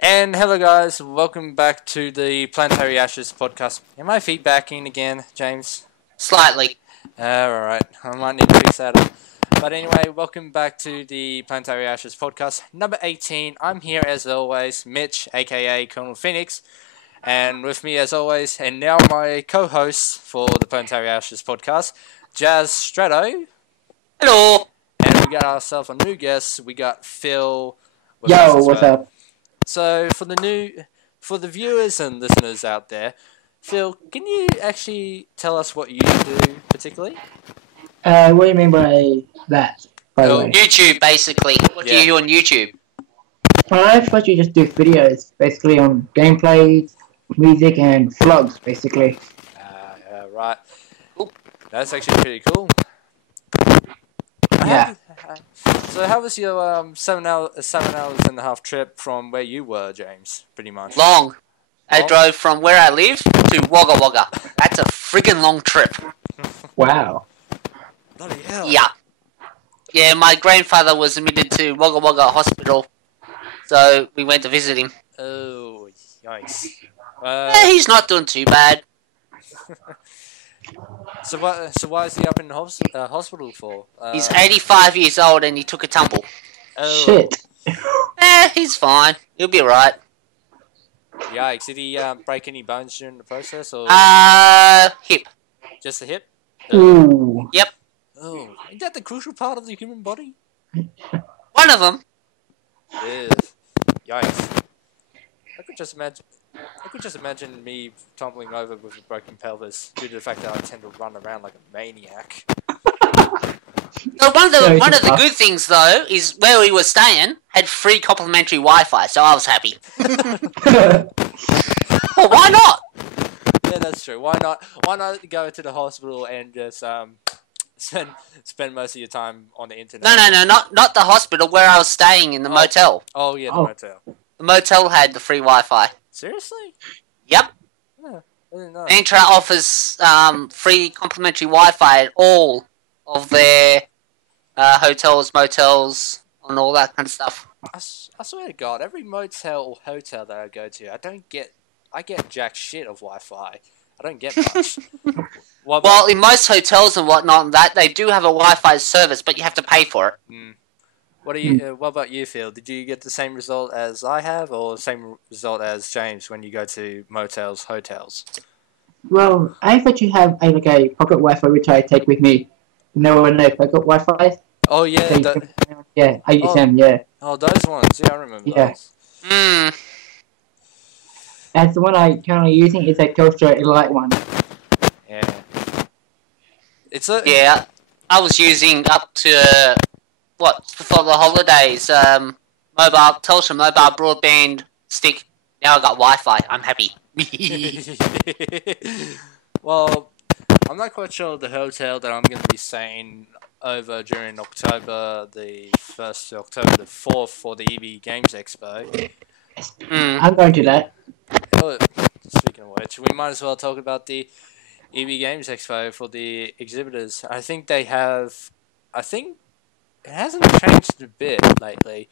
And hello guys, welcome back to the Planetaryashes podcast. Am I feedbacking again, James? Slightly. Alright, I might need to fix that up. But anyway, welcome back to the Planetaryashes podcast, number 18. I'm here as always, Mitch, a.k.a. Colonel Phoenix. And with me as always, and now my co-host for the Planetaryashes podcast, Jazstretto. Hello. And we got ourselves a new guest, we got Phil. Yo, what's up? So for the viewers and listeners out there, Phil, can you actually tell us what you do particularly? What do you mean by that? By the way, YouTube, basically. What do you do on YouTube? well, I thought you just do videos, basically on gameplay, music, and vlogs, basically. Right. That's actually pretty cool. Yeah. So how was your 7 hours and a half trip from where you were, James? Pretty much. Long. I drove from where I live to Wagga Wagga. That's a friggin' long trip. Wow. Bloody hell. Yeah. Yeah, my grandfather was admitted to Wagga Wagga Hospital, so we went to visit him. Oh, yikes. He's not doing too bad. So why is he up in hospital for? He's 85 years old and he took a tumble. Oh, Shit. He's fine. He'll be alright. Yikes! Did he break any bones during the process, or Hip. just the hip? Ooh. Yep. Oh, isn't that the crucial part of the human body? One of them. Yeah. Yikes! I could just imagine me tumbling over with a broken pelvis due to the fact that I tend to run around like a maniac. So one of the good things though is where we were staying had free complimentary Wi-Fi, so I was happy. Well, why not? Yeah, that's true. Why not? Why not go to the hospital and just spend most of your time on the internet? No, not the hospital where I was staying in the motel. Oh yeah, the Oh. motel. The motel had the free Wi-Fi. Seriously? Yep. Yeah, I didn't know. Intra offers free complimentary Wi-Fi at all of their hotels, motels, and all that kind of stuff. I swear to God, every motel or hotel that I go to, I get jack shit of Wi-Fi. I don't get much. Well, in most hotels and whatnot, and that they do have a Wi-Fi service, but you have to pay for it. What about you, Phil? Did you get the same result as I have, or the same result as James when you go to motels, hotels? Well, I thought you have like a pocket Wi-Fi which I take with me. No one knows pocket Wi-Fi. Oh yeah, Yeah, I use them. Yeah. oh those ones. Yeah, I remember Yeah. those. Hmm. And the one I currently using is a Telstra Elite one. Yeah. It's a Yeah, I was using up to before the holidays. Telstra mobile broadband stick. Now I got Wi-Fi. I'm happy. Well, I'm not quite sure of the hotel that I'm going to be staying over during October the 1st to October the 4th for the EB Games Expo. I'm going to that. Oh, speaking of which, we might as well talk about the EB Games Expo for the exhibitors. I think it hasn't changed a bit lately.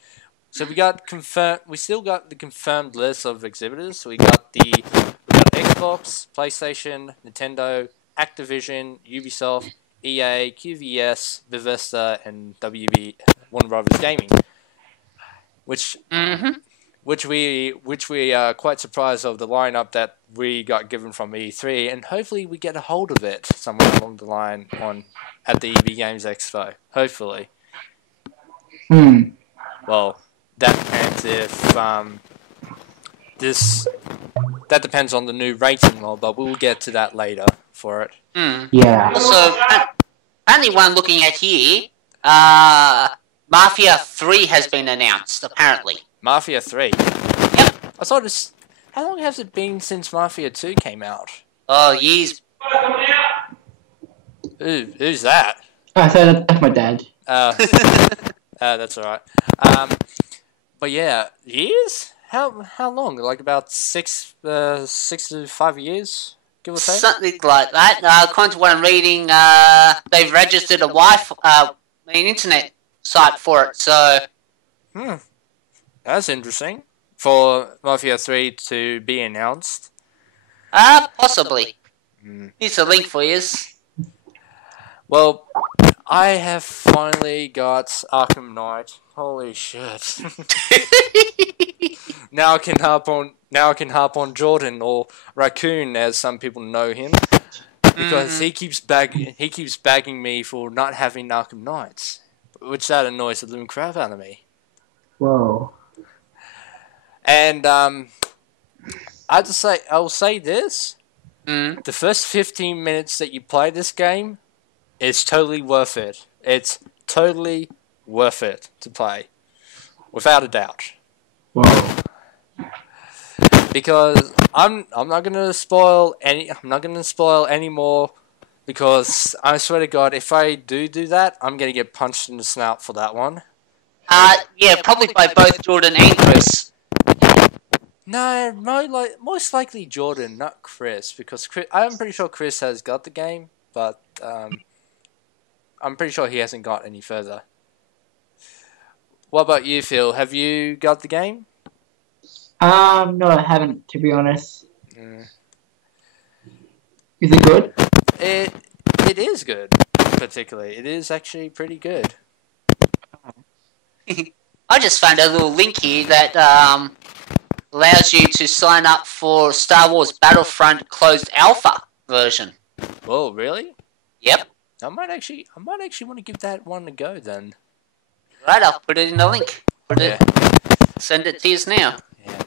So we still got the confirmed list of exhibitors. So we got Xbox, PlayStation, Nintendo, Activision, Ubisoft, EA, QVS, Bethesda, and Warner Brothers Gaming. Which we are quite surprised of the lineup that we got given from E3, and hopefully we get a hold of it somewhere along the line at the EB Games Expo. Hopefully. Well, that depends on the new rating law, but we'll get to that later for it. Yeah. Also, apparently one I'm looking at here, Mafia 3 has been announced, apparently. Mafia 3. Yep. I saw this. How long has it been since Mafia 2 came out? Oh, years. Who's that? Oh, so that's my dad. That's alright. But yeah, years? How long? Like about 6 to 5 years, give or take? Something like that. According to what I'm reading, they've registered a an internet site for it, so... That's interesting. for Mafia 3 to be announced? Possibly. Here's a link for you. Well, I have finally got Arkham Knight. Holy shit! Now I can harp on Jordan, or Raccoon as some people know him, because he keeps bagging me for not having Arkham Knights, which that annoys the living crap out of me. Whoa. And I'll say this: the first 15 minutes that you play this game is totally worth it. It's totally worth it to play, without a doubt. Whoa. Because I'm not gonna spoil any more, because I swear to God, if I do that, I'm gonna get punched in the snout for that one. Yeah, probably by both Jordan and Chris. No, most likely Jordan, not Chris, because I'm pretty sure Chris has got the game, but I'm pretty sure he hasn't got any further. What about you, Phil? Have you got the game? No, I haven't, to be honest. Is it good? It is good, particularly. It is actually pretty good. I just found a little link here that allows you to sign up for Star Wars Battlefront closed alpha version. Whoa, really? Yep. I might actually want to give that one a go then. Right, I'll put it in the link. Send it to you now. Yeah.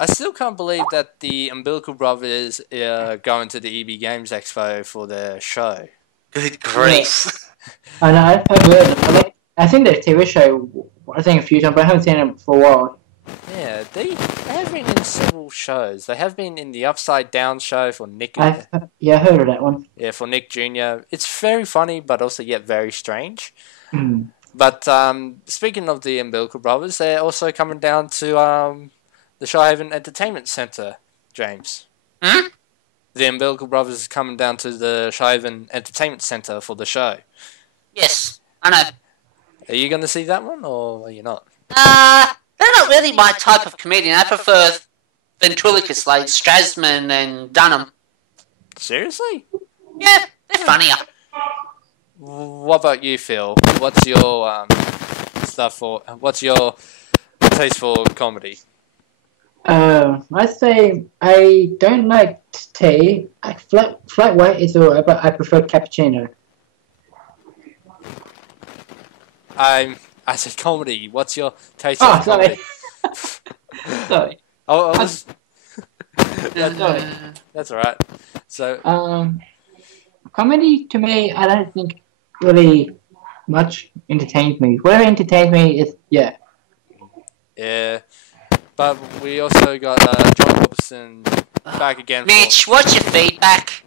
I still can't believe that the Umbilical Brothers are going to the EB Games Expo for their show. Good grief. I know, I've heard. I've seen their TV show, I think, a few times, but I haven't seen it for a while. Yeah, they have been in several shows. They have been in the Upside Down show for Nick. I heard of that one. Yeah, for Nick Jr. It's very funny, but also yet very strange. Mm. But speaking of the Umbilical Brothers, they're also coming down to the Shorehaven Entertainment Centre, James. Hmm? The Umbilical Brothers is coming down to the Shorehaven Entertainment Centre for the show. Yes, I know. Are you going to see that one, or are you not? They're not really my type of comedian. I prefer ventriloquists like Strasman and Dunham. Seriously? Yeah, they're funnier. What about you, Phil? What's your what's your taste for comedy? I'd say I don't like tea. Flat white is alright, but I prefer cappuccino. I said comedy. What's your taste for comedy? Sorry. Oh, I was... That's alright. So, comedy to me, I don't think really much entertains me. Whatever entertains me is yeah. Yeah, but we also got John Robertson back again. Mitch, what's your feedback?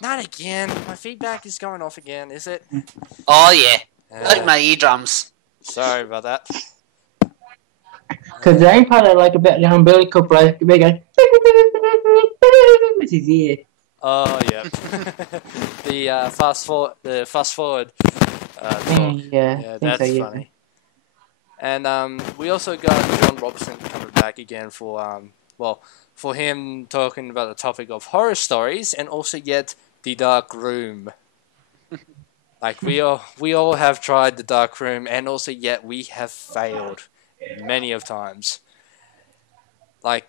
Not again. My feedback is going off again, is it? Oh yeah, hurt my eardrums. Sorry about that. Because the only part I like about the umbilical bloke, the big guy, it's his ear. Oh yeah, the fast forward. Yeah, that's so, yeah. funny. And we also got John Robertson coming back again for for him talking about the topic of horror stories, and also yet the dark room. Like we all have tried the dark room, and also yet we have failed many of times. Like,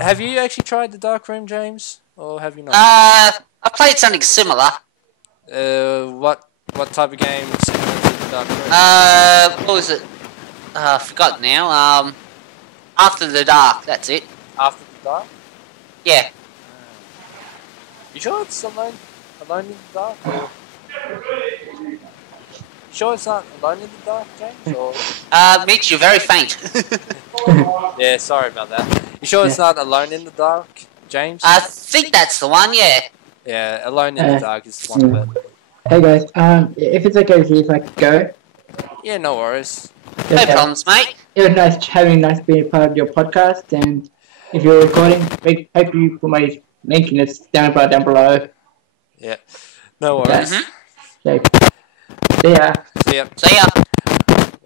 have you actually tried the dark room, James, or have you not? I played something similar. What type of game similar to the dark room? What was it? I forgot now. After the Dark, that's it. After the dark? Yeah. You sure it's Alone in the Dark? Or... You sure it's not Alone in the Dark, James? Or... Mitch, you're very faint. Yeah, sorry about that. You sure it's not Alone in the Dark, James? I think that's the one, yeah. Yeah, Alone in the Dark is one of it. Hey guys, if it's okay with you, if I could go. Yeah, no worries. No problems, mate. It was nice being part of your podcast, and if you're recording, hope you put my link in the down below. Yeah, no worries. So, see ya. See ya. See ya.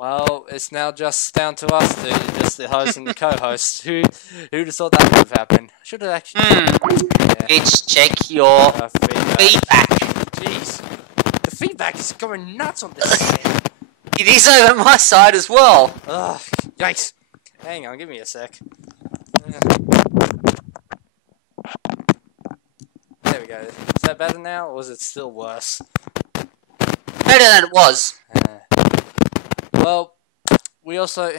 Well, it's now just down to us, just the host and the co-host. Who'd have thought that would have happened? Should have actually. Yeah. Mitch, check your feedback. Jeez, the feedback is going nuts on this thing. It is over my side as well. Ugh, yikes! Hang on, give me a sec. There we go. Is that better now, or is it still worse? Better than it was. Well, we also,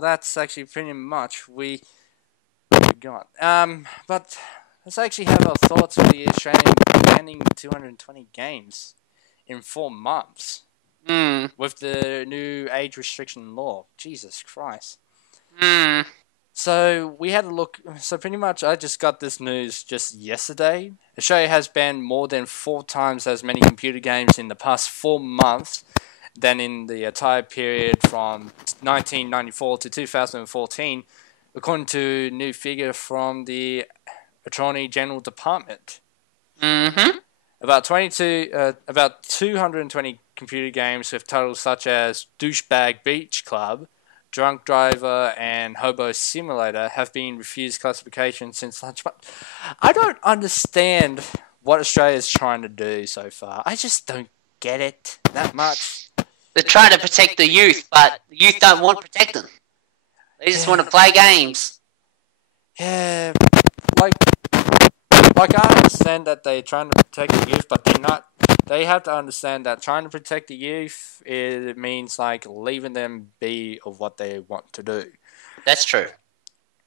that's actually pretty much we got. But let's actually have our thoughts on the Australian banning 220 games in 4 months with the new age restriction law. Jesus Christ. So we had a look. So pretty much, I just got this news just yesterday. Australia has banned more than 4 times as many computer games in the past 4 months than in the entire period from 1994 to 2014, according to new figure from the Attorney General Department. About 220 computer games with titles such as Douchebag Beach Club, Drunk Driver, and Hobo Simulator have been refused classification since launch. But I don't understand what Australia is trying to do so far. I just don't get it that much. They're trying to protect the youth, but the youth don't want protecting. They just want to play games. Yeah, like I understand that they're trying to protect the youth, but they're not. They have to understand that trying to protect the youth, it means like leaving them be of what they want to do. That's true.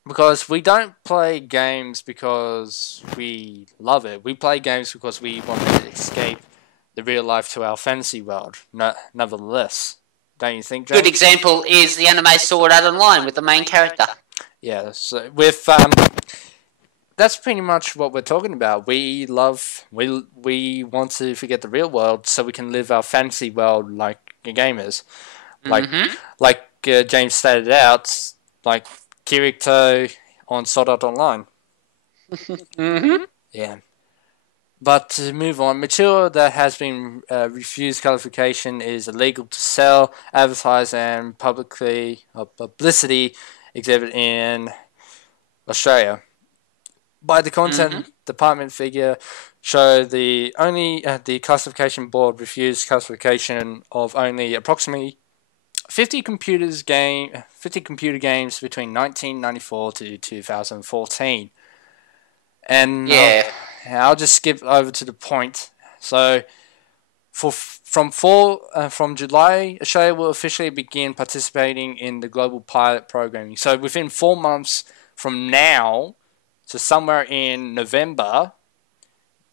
Because we don't play games because we love it. We play games because we want to escape the real life to our fantasy world. Nevertheless, don't you think, James? Good example is the anime Sword Art Online with the main character. Yeah, so with that's pretty much what we're talking about. We want to forget the real world so we can live our fantasy world like gamers. Like James stated out, like Kirito on Sword Art Online. Yeah. But to move on, material that has been refused qualification is illegal to sell, advertise, and publicity exhibit in Australia. By the content department figure, show the classification board refused classification of only approximately 50 computer games between 1994 to 2014. And I'll just skip over to the point. So, from July, Australia will officially begin participating in the global pilot programming. So, within 4 months from now, so somewhere in November,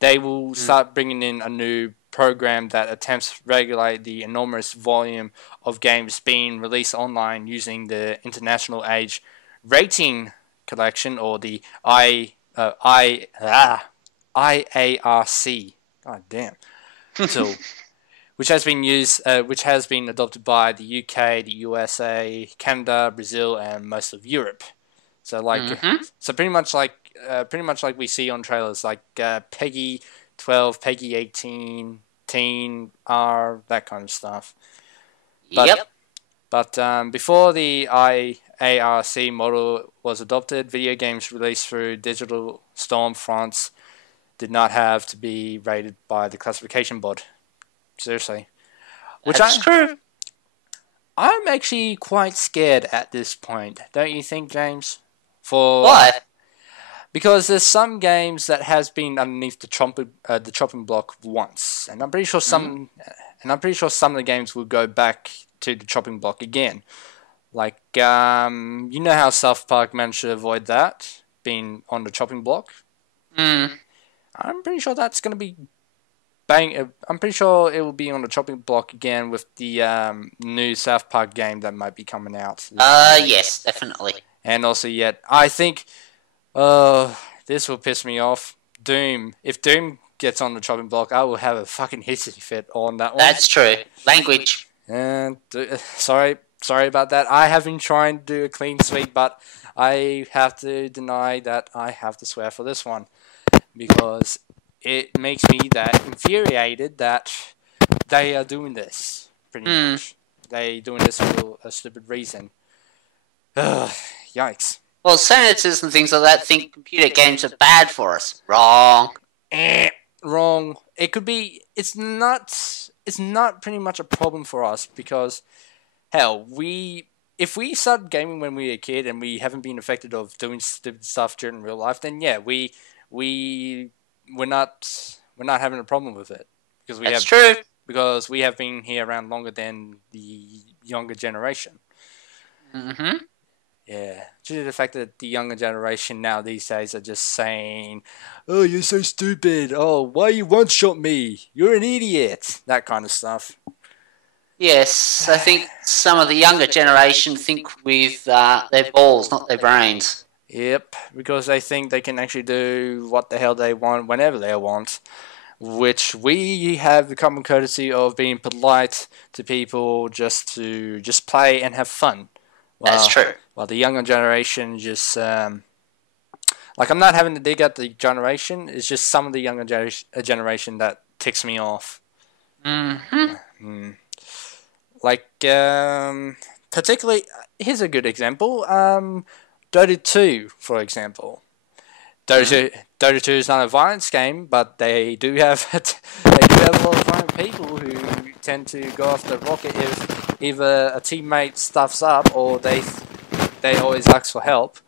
they will start bringing in a new program that attempts to regulate the enormous volume of games being released online using the International Age Rating Collection, or the IARC. God damn. So, which has been adopted by the UK, the USA, Canada, Brazil, and most of Europe. So pretty much like we see on trailers, like Peggy 12, Peggy 18, Teen R, that kind of stuff. But before the IARC model was adopted, video games released through Digital Storm France did not have to be rated by the classification board. Seriously. That's true. I'm actually quite scared at this point, don't you think, James? Why? Because there's some games that has been underneath the chopping block once, and I'm pretty sure some of the games will go back to the chopping block again. Like, you know how South Park managed to avoid that being on the chopping block. I'm pretty sure that's going to be I'm pretty sure it will be on the chopping block again with the new South Park game that might be coming out. Yes, definitely. And also, I think this will piss me off. Doom. If Doom gets on the chopping block, I will have a fucking hissy fit on that one. That's true. Language. And sorry about that. I have been trying to do a clean sweep, but I have to deny that I have to swear for this one, because it makes me that infuriated that they are doing this, pretty much. they doing this for a stupid reason. Ugh, yikes. Well, senators and things like that think computer games are bad for us. Wrong. Wrong. It could be. It's not. It's not pretty much a problem for us because, hell, if we started gaming when we were a kid and we haven't been affected of doing stupid stuff during real life, then yeah, we're not having a problem with it because That's true. because we have been here around longer than the younger generation. Mm-hmm. Yeah, due to the fact that the younger generation now these days are just saying, "Oh, you're so stupid. Oh, why you one-shot me? You're an idiot." That kind of stuff. Yes, I think some of the younger generation think with their balls, not their brains. Yep, because they think they can actually do what the hell they want whenever they want, which we have the common courtesy of being polite to people just to just play and have fun. That's true. While the younger generation just like I'm not having to dig at the generation. It's just some of the younger generation that ticks me off. Mm-hmm. Like particularly, here's a good example. Dota 2, for example. Dota 2 is not a violence game, but they do have a lot of violent people who tend to go off the rocket if either a teammate stuffs up or they always ask for help.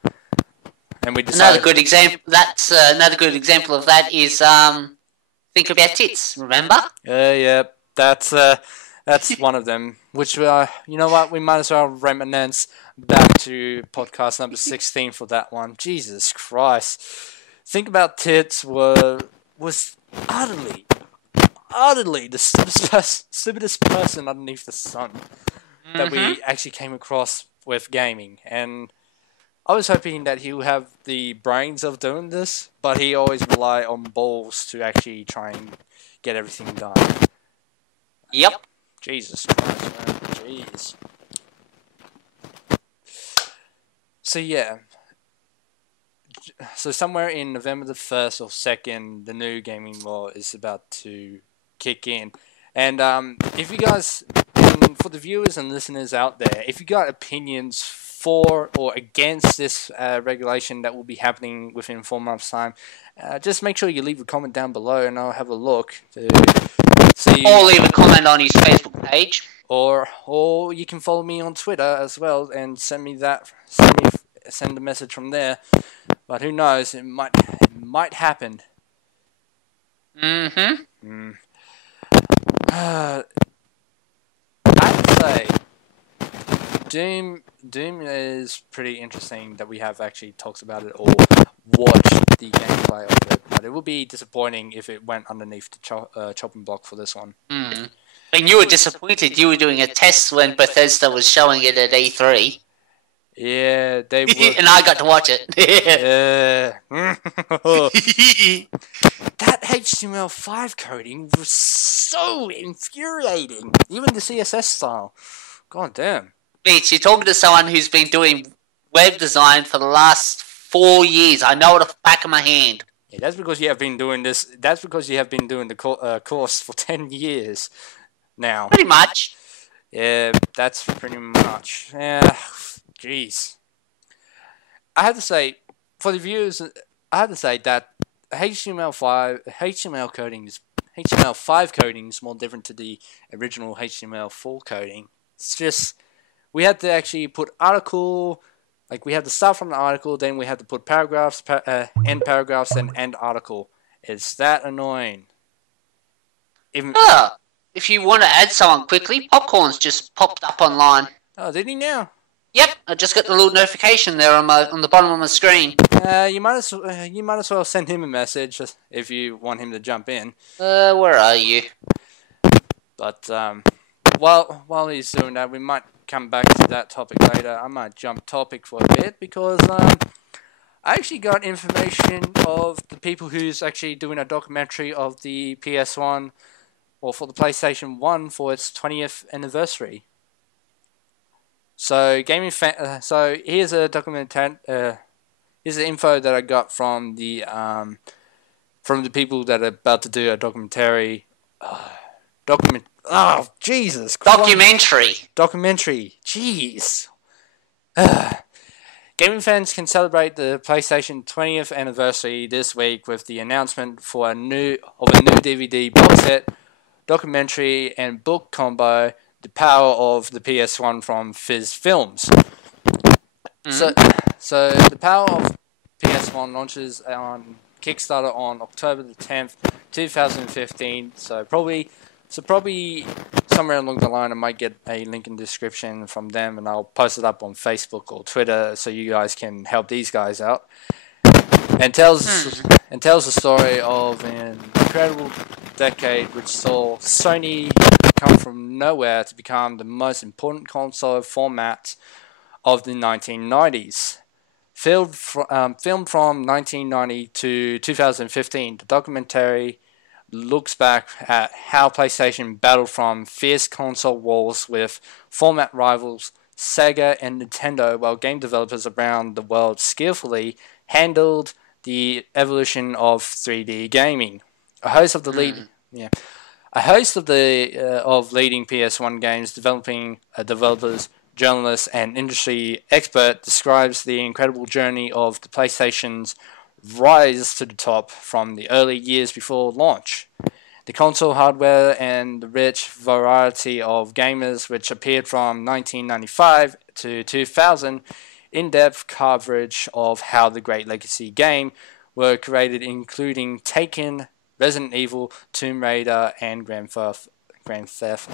And we decide Another good example. That's another good example of that is think about tits. Remember? yeah, that's one of them. Which you know what, we might as well reminisce back to podcast number 16 for that one. Jesus Christ, think about tits was utterly the stupidest person underneath the sun that we actually came across with gaming, and I was hoping that he would have the brains of doing this, but he always relied on balls to actually try and get everything done. Yep. Jesus Christ, man. Jeez. So yeah. So somewhere in November the 1st or 2nd, the new gaming law is about to kick in. And if you guys, and for the viewers and listeners out there, if you got opinions for or against this regulation that will be happening within 4 months' time, just make sure you leave a comment down below and I'll have a look to see. Or leave a comment on his Facebook page. Or you can follow me on Twitter as well and send a message from there. But who knows? It might happen. Mm-hmm. I have to say, Doom is pretty interesting that we have actually talked about it or watched the gameplay of it. But it would be disappointing if it went underneath the chopping block for this one. Mm. And you were disappointed. You were doing a test when Bethesda was showing it at E3. Yeah, they were. And I got to watch it. That HTML5 coding was so infuriating. Even the CSS style. God damn. Mitch, you're talking to someone who's been doing web design for the last 4 years. I know it off the back of my hand. Yeah, that's because you have been doing this. That's because you have been doing the course for 10 years now. Pretty much. Yeah, that's pretty much. Yeah, jeez. I have to say, for the viewers, I have to say that HTML5 coding is more different to the original HTML4 coding. It's just we had to actually put article, like we had to start from the article, then we had to put paragraphs, end paragraphs, and end article. It's that annoying. If you want to add someone quickly, Popcorn's just popped up online. Oh, did he now? Yep, I just got the little notification there on the bottom of my screen. You might as well send him a message if you want him to jump in. Where are you? But while he's doing that, we might come back to that topic later. I might jump topic for a bit because I actually got information of the people who's actually doing a documentary of the PS1 or for the PlayStation 1 for its 20th anniversary. So so here's a here's the info that I got from the people that are about to do a documentary. Oh, Jesus Christ. Documentary. Jeez. Gaming fans can celebrate the PlayStation 20th anniversary this week with the announcement for a new DVD box set, documentary, and book combo, The Power of the PS1 from Fizz Films. So The Power of PS1 launches on Kickstarter on October the 10th, 2015. So probably somewhere along the line I might get a link in the description from them, and I'll post it up on Facebook or Twitter so you guys can help these guys out. And tells the story of an incredible decade which saw Sony come from nowhere to become the most important console format of the 1990s. Filmed from 1990 to 2015, the documentary looks back at how PlayStation battled from fierce console wars with format rivals Sega and Nintendo, while game developers around the world skillfully handled the evolution of 3D gaming. A host of leading PS1 games developers, journalists, and industry expert describes the incredible journey of the PlayStation's rise to the top from the early years before launch. The console hardware and the rich variety of gamers which appeared from 1995 to 2000, in-depth coverage of how the great legacy game were created, including Taken, Resident Evil, Tomb Raider, and Grand Theft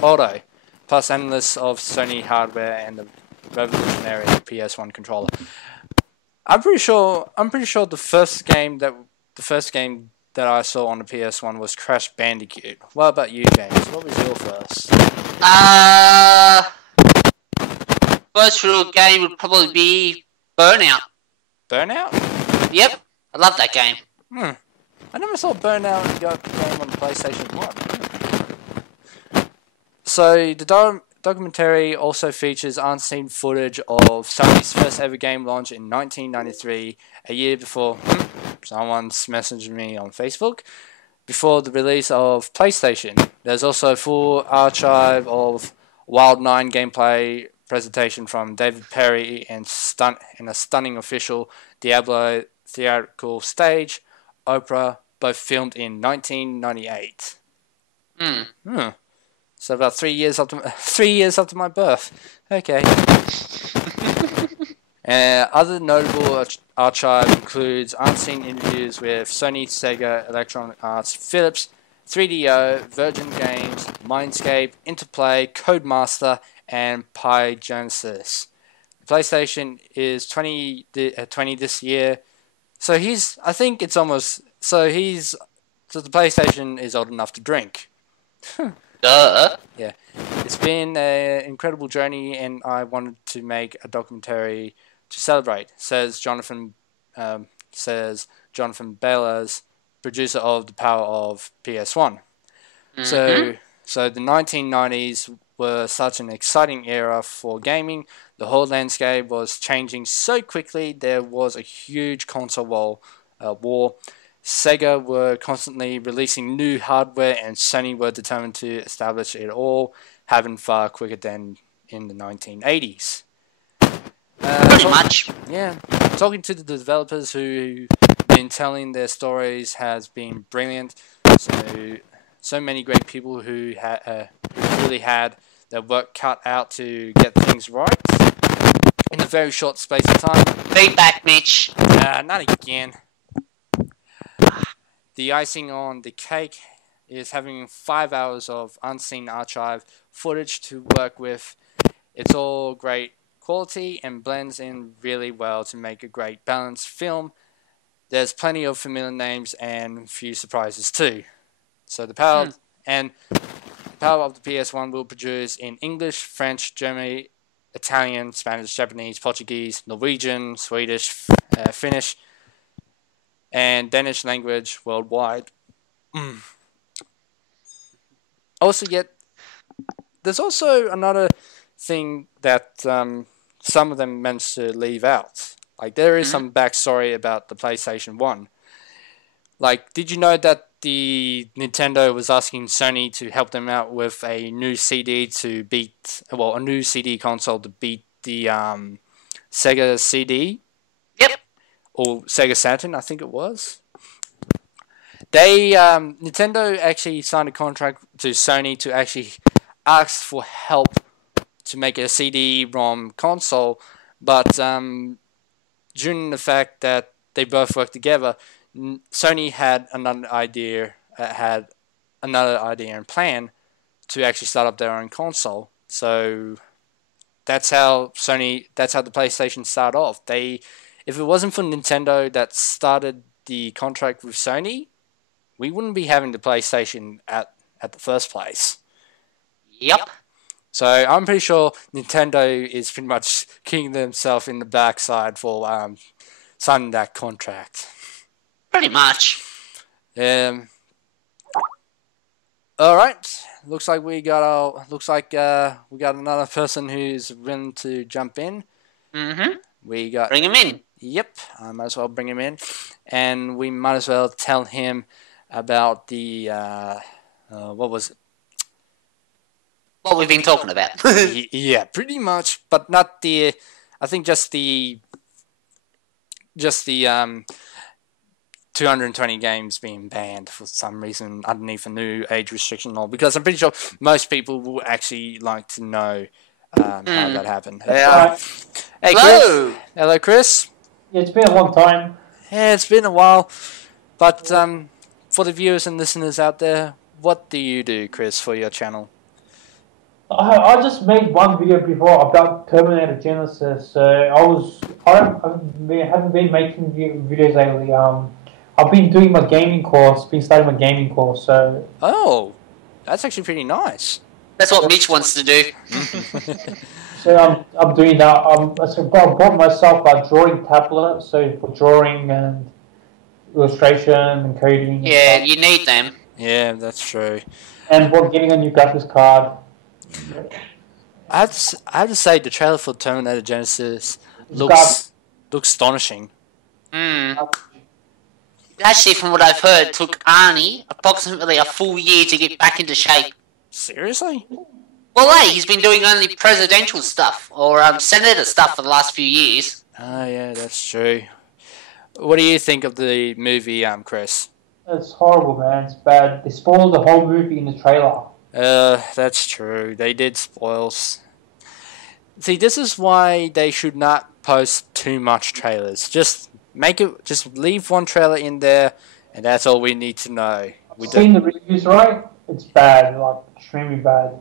Auto, plus analysis of Sony hardware and the revolutionary PS1 controller. I'm pretty sure the first game that I saw on the PS1 was Crash Bandicoot. What about you, James? What was your first? First real game would probably be Burnout. Burnout? Yep, I love that game. I never saw Burnout game on the PlayStation 1. So the documentary also features unseen footage of Sony's first ever game launch in 1993, a year before someone's messaged me on Facebook, before the release of PlayStation. There's also a full archive of Wild 9 gameplay presentation from David Perry and a stunning official Diablo theatrical stage opera, both filmed in 1998. So about 3 years after my birth. Okay. Other notable archive includes unseen interviews with Sony, Sega, Electronic Arts, Philips, 3DO, Virgin Games, Mindscape, Interplay, Codemaster, and PyGenesis. The PlayStation is 20 this year, so the PlayStation is old enough to drink. Duh. Yeah, it's been an incredible journey, and I wanted to make a documentary to celebrate. Says Jonathan Baylor's producer of The Power of PS1. So the 1990s were such an exciting era for gaming. The whole landscape was changing so quickly. There was a huge console war. Sega were constantly releasing new hardware, and Sony were determined to establish it all, happened far quicker than in the 1980s. Pretty much. Yeah. Talking to the developers who've been telling their stories has been brilliant. So many great people who really had their work cut out to get things right in a very short space of time. Feedback, Mitch. Not again. The icing on the cake is having 5 hours of unseen archive footage to work with. It's all great quality and blends in really well to make a great balanced film. There's plenty of familiar names and few surprises too. So the power of the PS1 will produce in English, French, German, Italian, Spanish, Japanese, Portuguese, Norwegian, Swedish, Finnish, and Danish language worldwide. There's also another thing that some of them managed to leave out. Like, there is some backstory about the PlayStation 1. Like, did you know that the Nintendo was asking Sony to help them out with a new CD to beat, well, a new CD console to beat the Sega CD. Yep. Or Sega Saturn, I think it was. They Nintendo actually signed a contract to Sony to actually ask for help to make a CD-ROM console, but due to the fact that they both worked together, Sony had another idea and plan to actually start up their own console. So that's how the PlayStation started off. If it wasn't for Nintendo that started the contract with Sony, we wouldn't be having the PlayStation at the first place. Yep. So I'm pretty sure Nintendo is pretty much kicking themselves in the backside for signing that contract. Pretty much. All right. Looks like we got another person who's willing to jump in. Mm-hmm. Bring him in. Yep, I might as well bring him in, and we might as well tell him about the what was it? What we've been talking about. Yeah, pretty much, but not the. I think just the 220 games being banned for some reason underneath a new age restriction law. Because I'm pretty sure most people will actually like to know how that happened. Hey, hello. Chris. Hello, Chris. Yeah, it's been a long time. Yeah, it's been a while, but for the viewers and listeners out there, what do you do, Chris, for your channel? I just made one video before about Terminator Genesis. So I haven't been making videos lately. I've been doing my gaming course. Been starting my gaming course. So. Oh, that's actually pretty nice. That's what Mitch wants to do. So I'm doing that. I bought myself a drawing tablet. So for drawing and illustration and coding. Yeah, and you need them. Yeah, that's true. And for getting a new graphics card. I have to say the trailer for Terminator Genesis looks astonishing. Actually, from what I've heard, it took Arnie approximately a full year to get back into shape. Seriously? Well, hey, he's been doing only presidential stuff, or senator stuff for the last few years. Oh, yeah, that's true. What do you think of the movie, Chris? It's horrible, man. It's bad. They spoiled the whole movie in the trailer. That's true. They did spoils. See, this is why they should not post too much trailers. Just leave one trailer in there, and that's all we need to know. I've seen the reviews, right? It's bad, like extremely bad.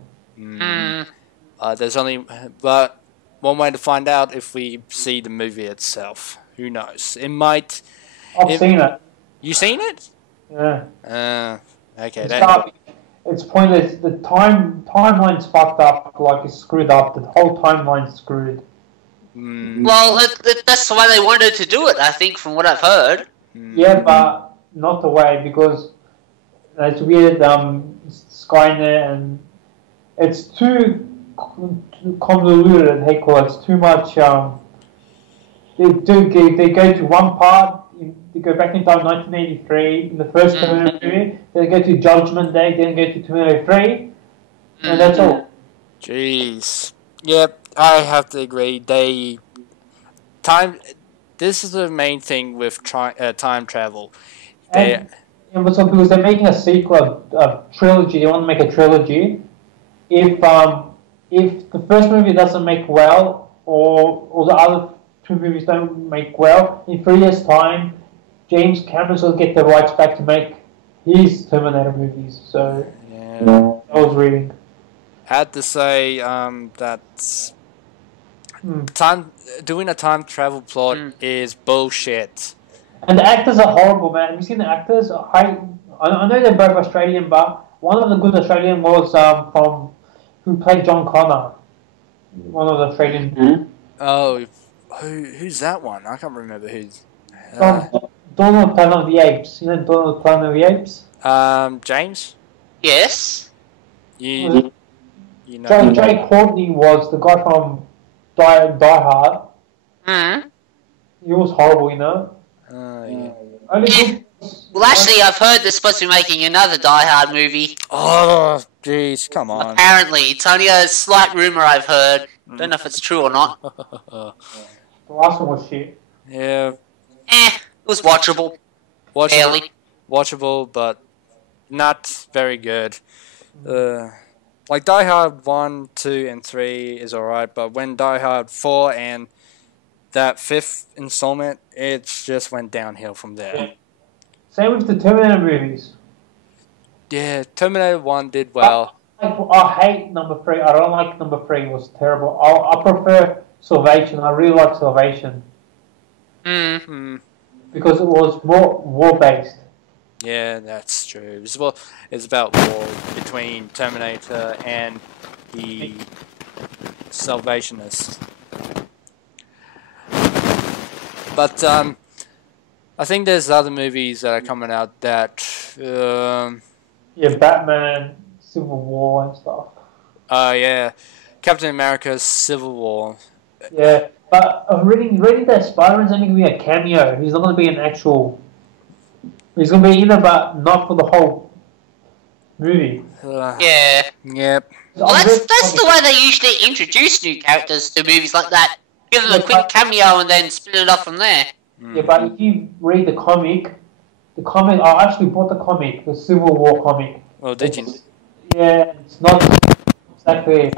But one way to find out if we see the movie itself. Who knows? It might. I've seen it. You seen it? Yeah. Okay. It's pointless. The timeline's fucked up. Like it's screwed up. The whole timeline's screwed. Well, that's the way they wanted to do it. I think, from what I've heard. Yeah, but not the way, because it's weird. Skynet, and it's too convoluted. They call it. It's too much. They go to one part. They go back in time, 1983, in the first Terminator movie. They go to Judgment Day, then go to Terminator 3, and that's all. Jeez. Yep, I have to agree. This is the main thing with time travel. And also because they're making a sequel, a trilogy. They want to make a trilogy. If the first movie doesn't make well, or the other two movies don't make well, in 3 years' time, James Cameron will get the rights back to make his Terminator movies. So, yeah. I was reading. I had to say that doing a time travel plot is bullshit. And the actors are horrible, man. Have you seen the actors? I know they're both Australian, but one of the good Australian was who played John Connor. One of the Australian. Oh, who's that one? I can't remember who's. Donald Planet of the Apes. You know Donald Planet of the Apes? James? Yes. You know. Jake Courtney was the guy from Die Hard. He was horrible, you know. Yeah. Well, actually, I've heard they're supposed to be making another Die Hard movie. Oh, jeez, come on. Apparently, it's only a slight rumor I've heard. Don't know if it's true or not. The last one was shit. Yeah, It was watchable. Barely. watchable, but not very good. Like Die Hard 1, 2, and 3 is alright, but when Die Hard 4 and that 5th installment, it just went downhill from there. Same with the Terminator movies. Yeah, Terminator 1 did well. I hate number 3. I don't like number 3. It was terrible. I prefer Salvation. I really like Salvation. Because it was more war-based. Yeah, that's true. It's about war between Terminator and the Salvationists. But I think there's other movies that are coming out that Yeah, Batman, Civil War and stuff. yeah, Captain America's Civil War. Yeah, but reading that Spider-Man's only going to be a cameo. He's not going to be an actual... He's going to be in it, but not for the whole movie. Yeah. Yep. Well, that's the way they usually introduce new characters to movies like that. Give them a quick cameo and then split it up from there. Yeah, but if you read the comic, I actually bought the comic, the Civil War comic. Oh, did you? Yeah, it's not exactly...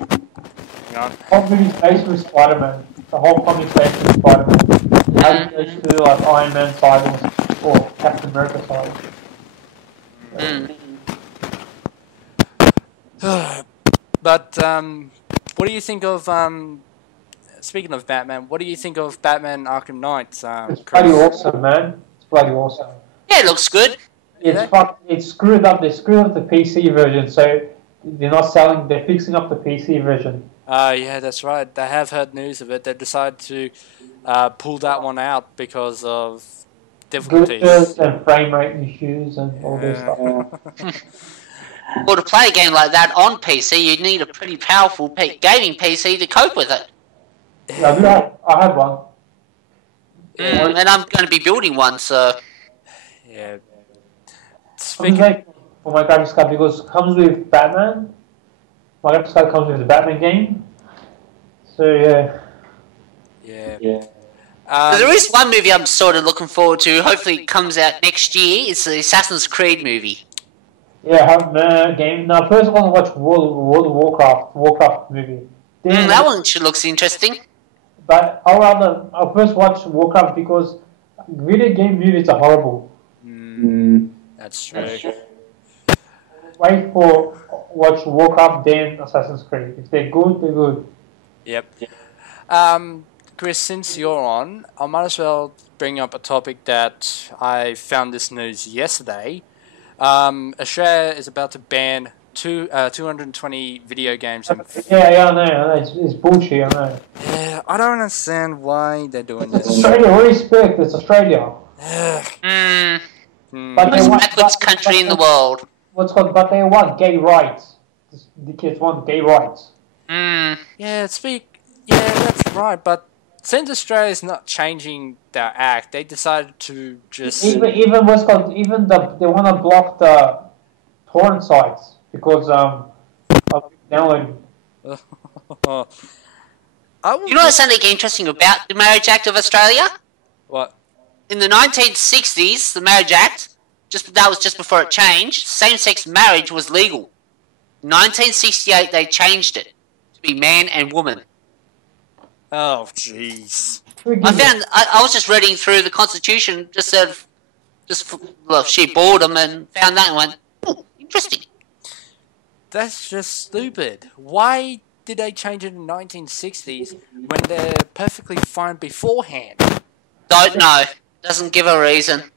Hang on. The whole movie's based with Spider-Man. The whole comic's based with Spider-Man. How do you do like Iron Man side or Captain America side? But what do you think of speaking of Batman? What do you think of Batman Arkham Knight? It's bloody awesome, man. It's bloody awesome. Yeah, it looks good. It's screwed up. They screwed up the PC version, so they're not selling. They're fixing up the PC version. Yeah, that's right. I have heard news of it. They decided to pull that one out because of difficulties. Glitches and frame rate issues and all this stuff. Well, to play a game like that on PC, you'd need a pretty powerful gaming PC to cope with it. Yeah, I have one. And I'm going to be building one, so... Yeah. I'm like, for my graphics card, because it comes with Batman. My graphics card comes with the Batman game. So, yeah. Yeah. There is one movie I'm sort of looking forward to. Hopefully it comes out next year. It's the Assassin's Creed movie. Yeah, game. Now, first I want to watch World of Warcraft movie. That one looks interesting. But I'll first watch Warcraft because video game movies are horrible. That's true. Watch Warcraft, then Assassin's Creed. If they're good, they're good. Yep. Chris, since you're on, I might as well bring up a topic that I found this news yesterday. Australia is about to ban 220 video games. Yeah, I know. It's bullshit, I know. Yeah, I don't understand why they're doing this. It's Australia, what respect, it's Australia. But the most backwards country in the world. But they want gay rights. The kids want gay rights. Yeah, that's right, but since Australia's not changing their act, they decided to just... Even they want to block the torrent sites because of downloading. You know what's something interesting about the Marriage Act of Australia? What? In the 1960s, the Marriage Act, that was just before it changed, same-sex marriage was legal. In 1968, they changed it to be man and woman. Oh, jeez. I was just reading through the Constitution, just for sheer boredom, and found that and went, oh, interesting. That's just stupid. Why did they change it in the 1960s when they're perfectly fine beforehand? Don't know. Doesn't give a reason.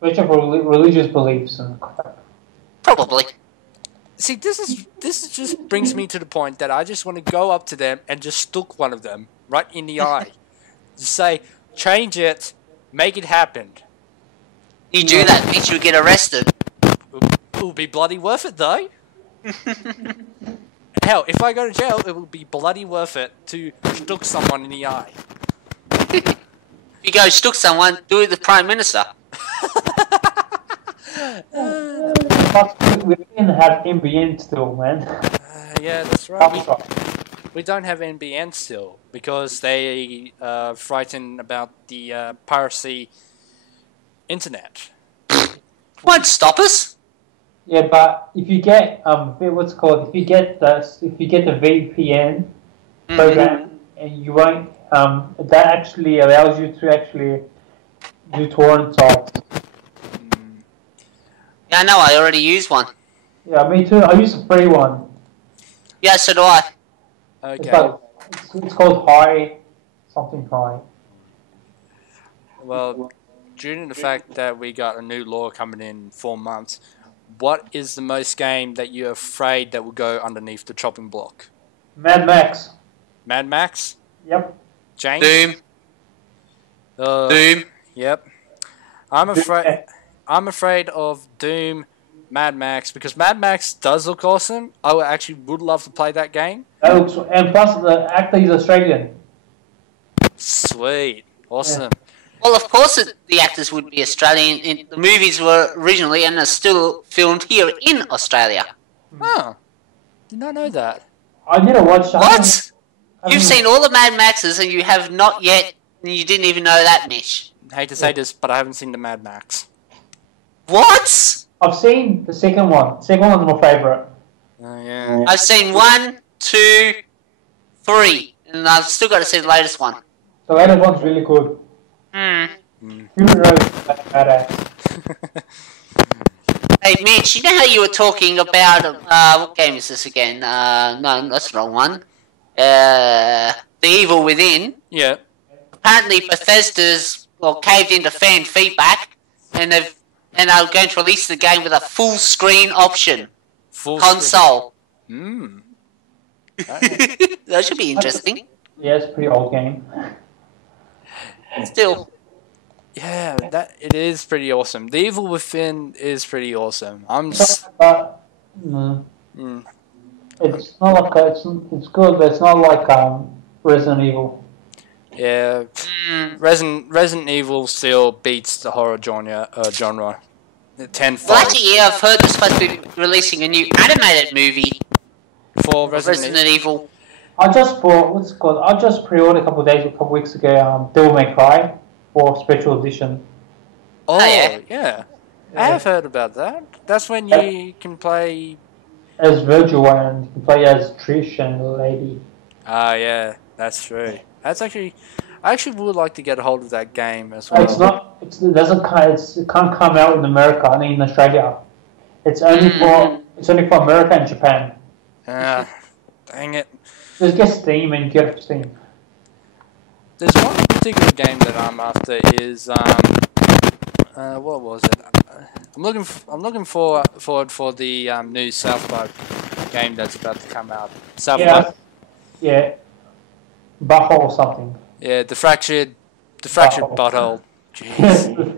Which of religious beliefs and crap. Probably. See, this just brings me to the point that I just want to go up to them and just stook one of them right in the eye. Just say, change it, make it happen. You do that, means you get arrested. It'll be bloody worth it, though. Hell, if I go to jail, it will be bloody worth it to stook someone in the eye. If you go stook someone, do it the Prime Minister. But we didn't have NBN still, man. Yeah, that's right. We don't have NBN still because they frightened about the piracy internet. Won't stop us. Yeah, but if you get what's it called? If you get the VPN program, and you won't that actually allows you to actually do torrent sites. Yeah, I know. I already used one. Yeah, me too. I use a free one. Yeah, so do I. Okay. It's called something high. Well, due to the fact that we got a new law coming in 4 months, what is the most game that you're afraid that will go underneath the chopping block? Mad Max. Mad Max? Yep. James? Doom. Doom. Yep. I'm afraid of Doom, Mad Max, because Mad Max does look awesome. I would love to play that game. And plus the actor is Australian. Sweet. Awesome. Yeah. Well, of course the actors would be Australian. The movies were originally and are still filmed here in Australia. Oh. Did not know that. I need to watch. What? You've seen all the Mad Maxes and you have not yet. You didn't even know that, Mitch. I hate to say this, but I haven't seen the Mad Max. What? I've seen the second one. Second one's my favorite. Oh, yeah. I've seen 1, 2, 3, and I've still got to see the latest one. The latest one's really good. Human Rose is badass. Hey, Mitch, you know how you were talking about, what game is this again? No, that's the wrong one. The Evil Within. Yeah. Apparently Bethesda's, caved into fan feedback, and are going to release the game with a full screen option. Full console. Hmm. That should be interesting. Yeah, it's a pretty old game. Still. Yeah, it is pretty awesome. The Evil Within is pretty awesome. It's not like it's good, but it's not like Resident Evil. Yeah, Resident Evil still beats the horror genre. Tenfold. Well, actually, yeah, I've heard they're supposed to be releasing a new animated movie for Resident Evil. I just bought I just pre-ordered a couple weeks ago. Devil May Cry for special edition. Oh yeah. Yeah, I have heard about that. That's when you can play as Virgil and you can play as Trish and the lady. Ah, yeah, that's true. That's actually, I actually would like to get a hold of that game as well. It can't come out in America and in Australia. It's only for America and Japan. Dang it. Just get Steam and get it for Steam. There's one particular game that I'm after is what was it? I'm looking forward for the new South Park game that's about to come out. South Park. Yeah. Butthole or something. Yeah, the fractured butthole. Jeez.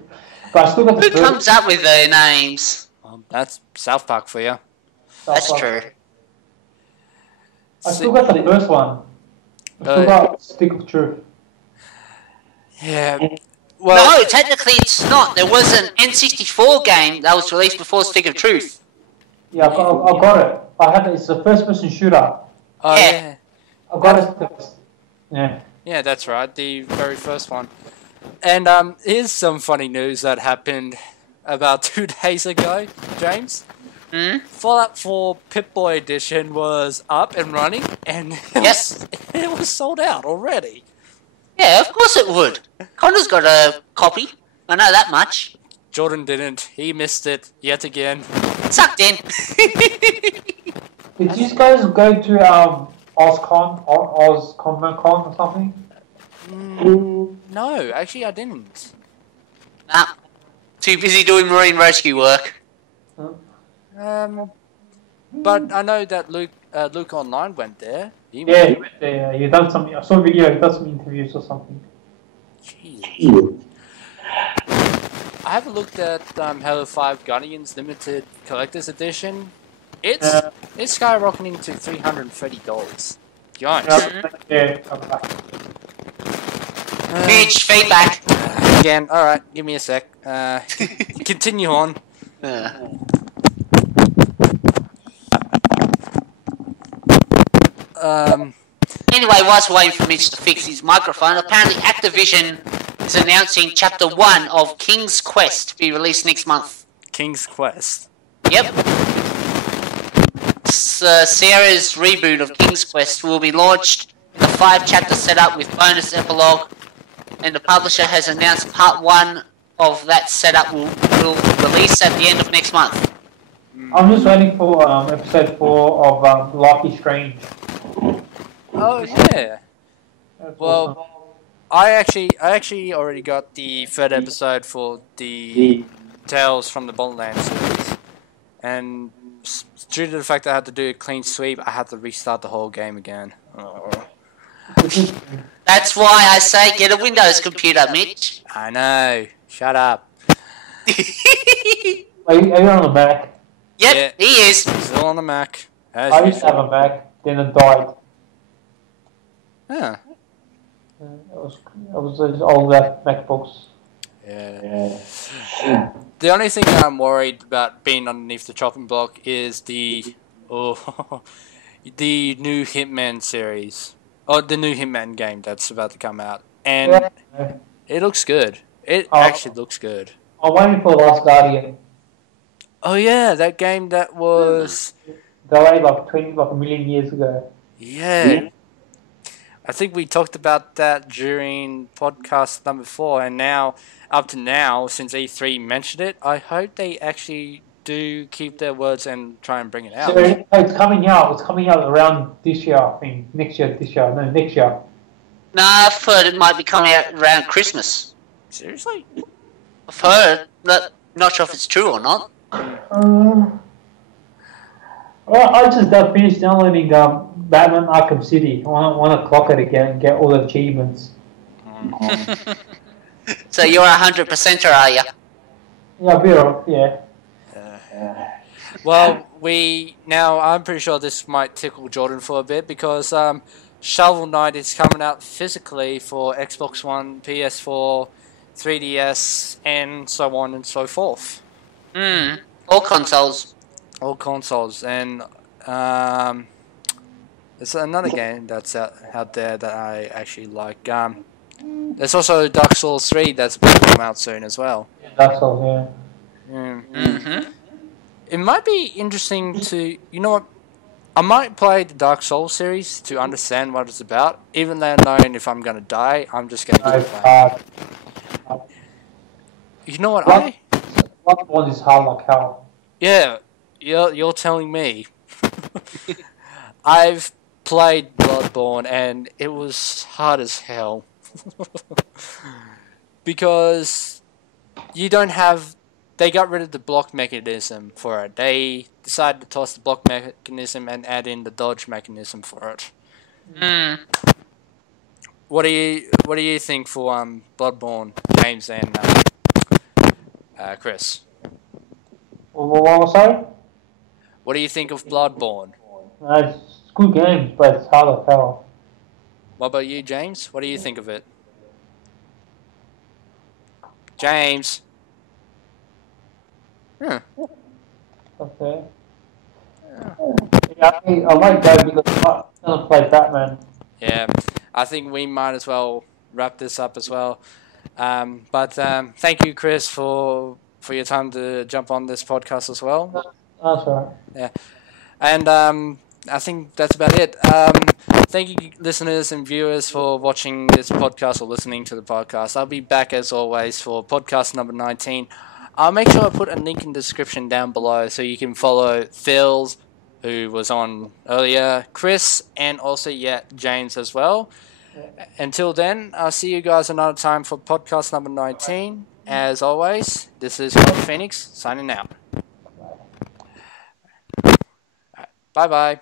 But I still got Who comes up with their names? That's South Park for you. That's true. I still got the first one. I still got Stick of Truth. Yeah. Well, no, technically it's not. There was an N64 game that was released before Stick of Truth. Yeah, I got it. I have it. It's a first-person shooter. Oh yeah. I got it first. Yeah. Yeah, that's right. The very first one. And here's some funny news that happened about 2 days ago, James. Fallout 4 Pip-Boy Edition was up and running, and it was sold out already. Yeah, of course it would. Connor's got a copy. I know that much. Jordan didn't. He missed it yet again. Sucked in. Did you guys go to OzCon or something? No, actually I didn't. Nah. Too busy doing marine rescue work. But I know that Luke Online went there. He went there. He done some. I saw a video. He done some interviews or something. Jeez. I haven't looked at Halo 5 Guardians Limited Collector's Edition. It's skyrocketing to $330. Yikes. Mitch, feedback. Again, alright, give me a sec. Continue on. Anyway, whilst waiting for Mitch to fix his microphone, apparently Activision is announcing Chapter 1 of King's Quest to be released next month. King's Quest. Yep. Sierra's reboot of King's Quest will be launched in a 5-chapter setup with bonus epilogue, and the publisher has announced Part 1 of that setup will release at the end of next month. I'm just waiting for episode 4 of Lucky Strange. Oh yeah. That's Well, awesome. I actually already got the third episode for the Tales from the Borderlands series, and due to the fact that I had to do a clean sweep, I had to restart the whole game again. Oh. That's why I say get a Windows computer, Mitch. I know. Shut up. Are you on the Mac? Yep, Yeah. he is. Still on the Mac. As I used to usual. have a Mac, then it died. Huh. It was those old MacBooks. Yeah. The only thing that I'm worried about being underneath the chopping block is the the new Hitman series. Or the new Hitman game that's about to come out. And it looks good. It actually looks good. I'm waiting for Last Guardian. Oh yeah, that game that was Delayed like a million years ago. yeah. I think we talked about that during podcast number 4, and now, up to now, since E3 mentioned it, I hope they actually do keep their words and try and bring it out. So it's coming out. It's coming out around this year, I think. Next year. Next year. Nah, I've heard it might be coming out around Christmas. Seriously? I've heard, but not sure if it's true or not. Well, I just finished downloading Batman Arkham City. I want to clock it again and get all the achievements. So you're 100%er, are you? Yeah, a bit of, yeah. Well, I'm pretty sure this might tickle Jordan for a bit, because Shovel Knight is coming out physically for Xbox One, PS4, 3DS, and so on and so forth. All consoles. All consoles, and there's another game that's out there that I actually like. There's also Dark Souls 3 that's going to come out soon as well. That's all, yeah. It might be interesting to, you know what, I might play the Dark Souls series to understand what it's about, even though knowing if I'm going to die, I'm just going to keep playing. You know what, Bloodborne is hard like hell. Yeah, you're telling me. I've played Bloodborne and it was hard as hell. Because they got rid of the block mechanism for it. They decided to toss the block mechanism and add in the dodge mechanism for it. What do you think for Bloodborne, James and Chris? What was I? What do you think of Bloodborne? It's good games, but it's hard as hell. What about you, James? What do you think of it? James? Okay. Yeah, I like that because I'm gonna play Batman. Yeah, I think we might as well wrap this up as well. But thank you, Chris, for your time to jump on this podcast as well. That's right. Yeah, and I think that's about it. Thank you, listeners and viewers, for watching this podcast or listening to the podcast. I'll be back as always for podcast number 19. I'll make sure I put a link in the description down below so you can follow Phil's, who was on earlier, Chris, and also James as well. Until then, I'll see you guys another time for podcast number 19. As always, this is Phoenix signing out. Bye bye.